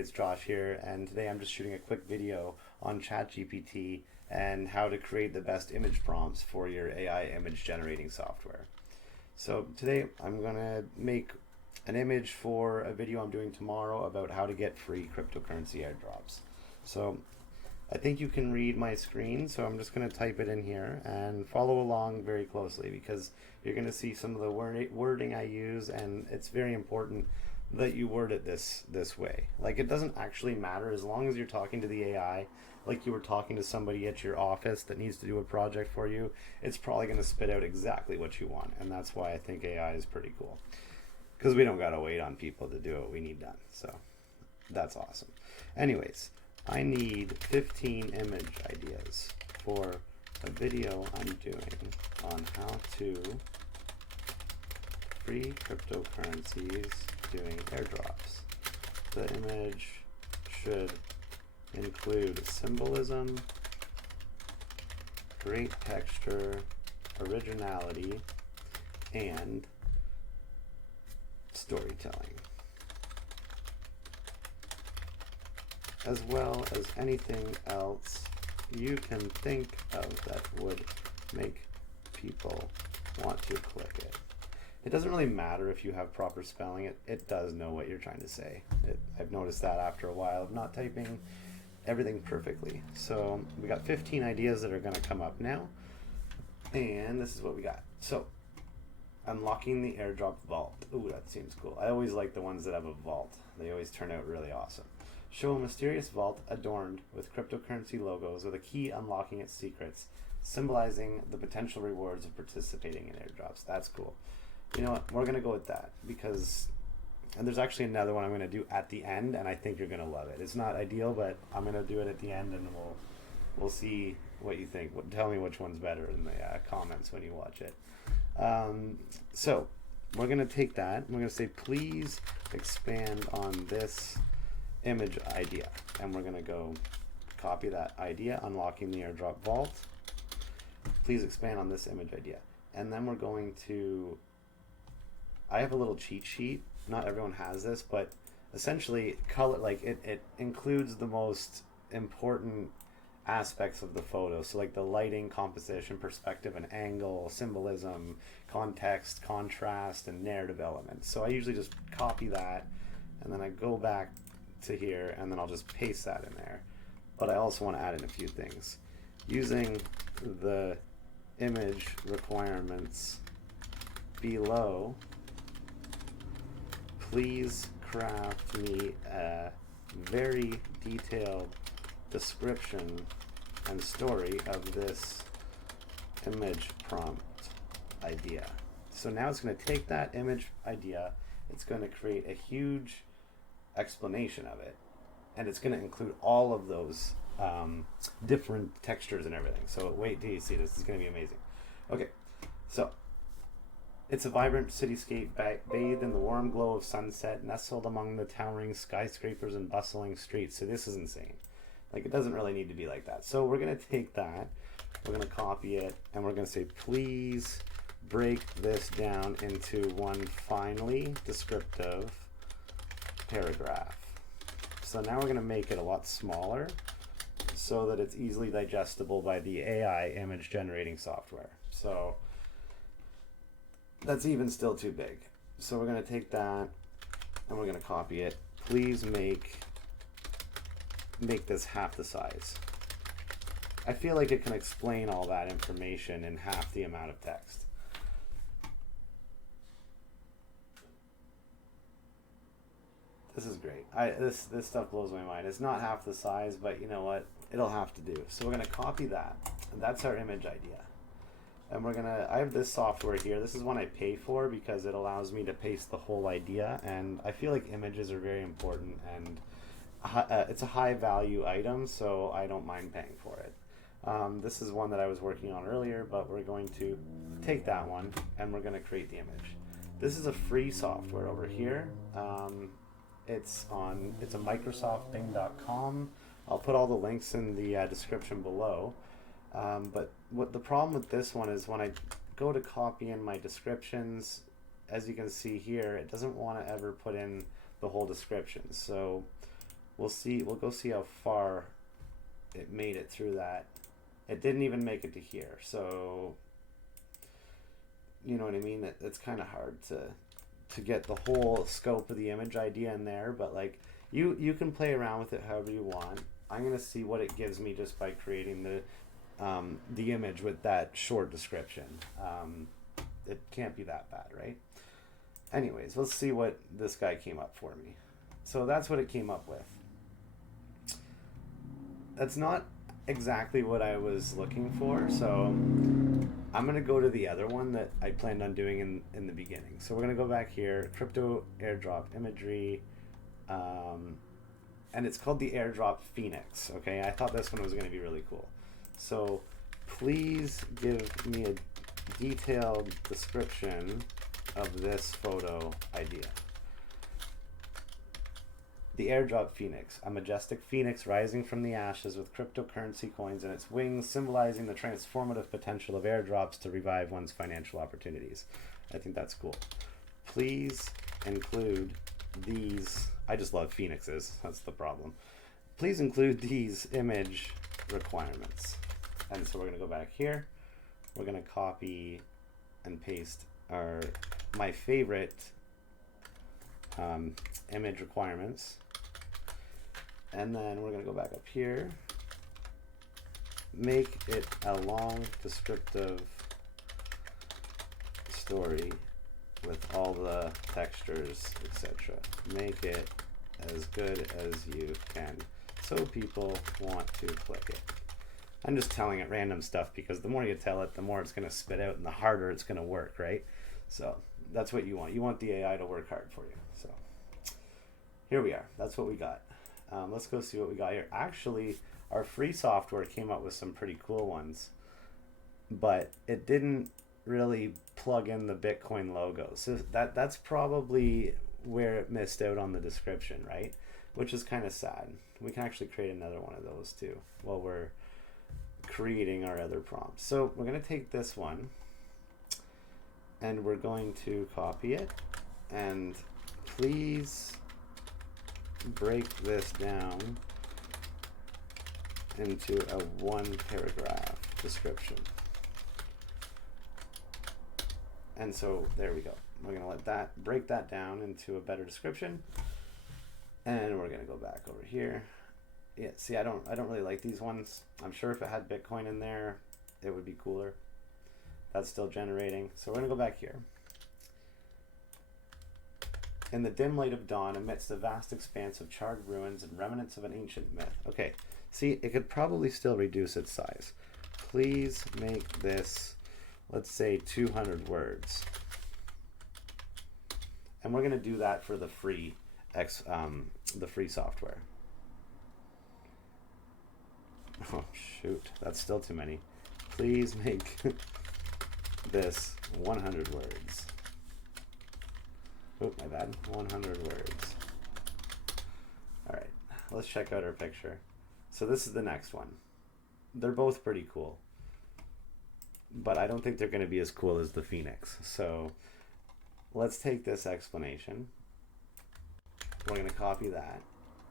it's Josh here, and today I'm just shooting a quick video on ChatGPT and how to create the best image prompts for your AI image generating software. So today I'm going to make an image for a video I'm doing tomorrow about how to get free cryptocurrency airdrops. So I think you can read my screen, so I'm just going to type it in here and follow along very closely because you're going to see some of the wording I use, and it's very important that you word it this way. Like, it doesn't actually matter as long as you're talking to the AI like you were talking to somebody at your office that needs to do a project for you. It's probably going to spit out exactly what you want, and that's why I think AI is pretty cool, because we don't got to wait on people to do what we need done. So that's awesome. Anyways, I need 15 image ideas for a video I'm doing on how to free cryptocurrencies doing airdrops. The image should include symbolism, great texture, originality, and storytelling, as well as anything else you can think of that would make people want to click it. It doesn't really matter if you have proper spelling. It does know what you're trying to say. I've noticed that after a while of not typing everything perfectly. So we got 15 ideas that are going to come up now, and this is what we got. So unlocking the airdrop vault. Ooh, that seems cool. I always like the ones that have a vault. They always turn out really awesome. Show a mysterious vault adorned with cryptocurrency logos with a key unlocking its secrets, symbolizing the potential rewards of participating in airdrops. That's cool. You know what? We're going to go with that because, and there's actually another one I'm going to do at the end, and I think you're going to love it. It's not ideal, but I'm going to do it at the end, and we'll see what you think. Tell me which one's better in the comments when you watch it. So we're going to take that. We're going to say, please expand on this image idea, and we're going to go copy that idea, unlocking the airdrop vault. Please expand on this image idea. And then we're going to, I have a little cheat sheet. Not everyone has this, but essentially color, like it includes the most important aspects of the photo. So like the lighting, composition, perspective, and angle, symbolism, context, contrast, and narrative elements. So I usually just copy that, and then I go back to here, and then I'll just paste that in there. But I also want to add in a few things. Using the image requirements below, please craft me a very detailed description and story of this image prompt idea. So now it's going to take that image idea, it's going to create a huge explanation of it, and it's going to include all of those different textures and everything. So wait till you see this. It's going to be amazing. Okay, so it's a vibrant cityscape bathed in the warm glow of sunset, nestled among the towering skyscrapers and bustling streets. So this is insane. Like, it doesn't really need to be like that. So we're going to take that, we're going to copy it, and we're going to say, please break this down into one finely descriptive paragraph. So now we're going to make it a lot smaller so that it's easily digestible by the AI image generating software. So that's even still too big. So we're going to take that and we're going to copy it. Please make this half the size. I feel like it can explain all that information in half the amount of text. This is great. This stuff blows my mind. It's not half the size, but you know what? It'll have to do. So we're going to copy that. And that's our image idea. And we're going to, I have this software here. This is one I pay for because it allows me to paste the whole idea. And I feel like images are very important, and it's a high value item, so I don't mind paying for it. This is one that I was working on earlier, but we're going to take that one and we're going to create the image. This is a free software over here. It's a microsoftbing.com. I'll put all the links in the description below. But what the problem with this one is when I go to copy in my descriptions, as you can see here, it doesn't want to ever put in the whole description. So We'll go see how far it made it through that. It didn't even make it to here. So, you know what I mean? It's kind of hard to get the whole scope of the image idea in there, but like you can play around with it however you want. I'm gonna see what it gives me just by creating the image with that short description. It can't be that bad, right? Anyways, let's see what this guy came up for me. So that's what it came up with. That's not exactly what I was looking for, so I'm going to go to the other one that I planned on doing in the beginning. So we're going to go back here, crypto airdrop imagery, and it's called the airdrop Phoenix. Okay, I thought this one was going to be really cool. So please give me a detailed description of this photo idea. The airdrop Phoenix, a majestic phoenix rising from the ashes with cryptocurrency coins in its wings, symbolizing the transformative potential of airdrops to revive one's financial opportunities. I think that's cool. Please include these. I just love phoenixes. That's the problem. Please include these image requirements. And so we're going to go back here. We're going to copy and paste my favorite image requirements. And then we're going to go back up here, make it a long descriptive story with all the textures, etc. Make it as good as you can so people want to click it. I'm just telling it random stuff because the more you tell it, the more it's going to spit out and the harder it's going to work, right? So that's what you want. You want the AI to work hard for you. So here we are. That's what we got. Let's go see what we got here. Actually, our free software came up with some pretty cool ones, but it didn't really plug in the Bitcoin logo. So that's probably where it missed out on the description, right? Which is kind of sad. We can actually create another one of those too while we're creating our other prompts. So we're going to take this one and we're going to copy it, and please break this down into a 1-paragraph description. And so there we go. We're going to break that down into a better description. And we're going to go back over here. Yeah, see, I don't really like these ones. I'm sure if it had Bitcoin in there, it would be cooler. That's still generating. So we're going to go back here. In the dim light of dawn, amidst the vast expanse of charred ruins and remnants of an ancient myth. Okay, see, it could probably still reduce its size. Please make this, let's say, 200 words. And we're going to do that for the free software. Oh, shoot, that's still too many. Please make this 100 words. Oh, my bad. 100 words. All right, let's check out our picture. So this is the next one. They're both pretty cool, but I don't think they're going to be as cool as the Phoenix. So let's take this explanation. We're going to copy that.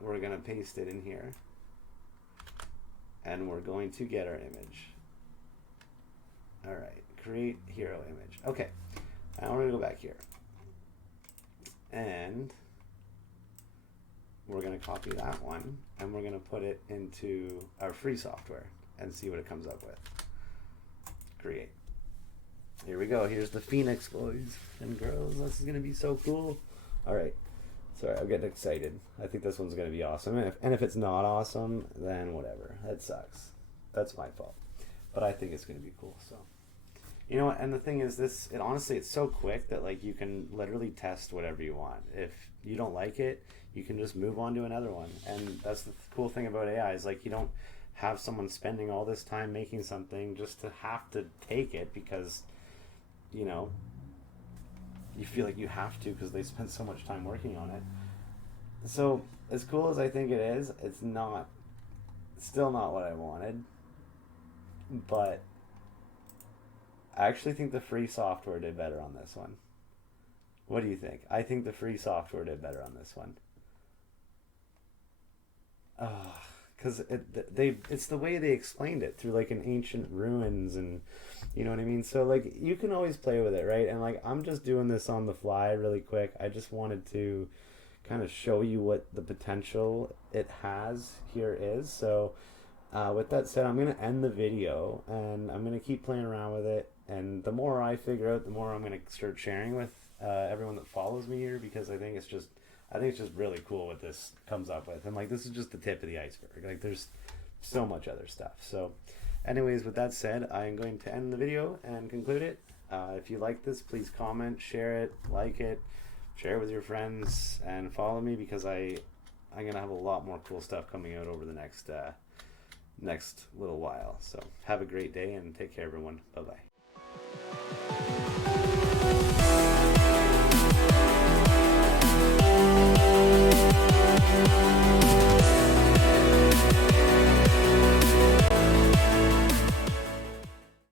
We're going to paste it in here. And we're going to get our image. All right, create hero image. Okay, now we're going to go back here. And we're going to copy that one, and we're going to put it into our free software and see what it comes up with. Create. Here we go. Here's the Phoenix, boys and girls. This is going to be so cool. All right. Sorry, I'm getting excited. I think this one's going to be awesome. And if it's not awesome, then whatever. That sucks. That's my fault. But I think it's going to be cool. So, you know what? And the thing is, honestly, it's so quick that like you can literally test whatever you want. If you don't like it, you can just move on to another one. And that's the cool thing about AI is like you don't have someone spending all this time making something just to have to take it because, you know, you feel like you have to because they spent so much time working on it. So as cool as I think it is, it's still not what I wanted. But I actually think the free software did better on this one. What do you think? I think the free software did better on this one. because it's the way they explained it through like an ancient ruins, and you know what I mean. So like you can always play with it, right? And like I'm just doing this on the fly really quick. I just wanted to kind of show you what the potential it has here is. So with that said, I'm gonna end the video and I'm gonna keep playing around with it. And the more I figure out, the more I'm gonna start sharing with everyone that follows me here, because I think it's just really cool what this comes up with. And like this is just the tip of the iceberg. Like there's so much other stuff. So, anyways, with that said, I am going to end the video and conclude it. If you like this, please comment, share it, like it, share it with your friends, and follow me, because I'm gonna have a lot more cool stuff coming out over the next little while. So have a great day and take care, everyone. Bye bye.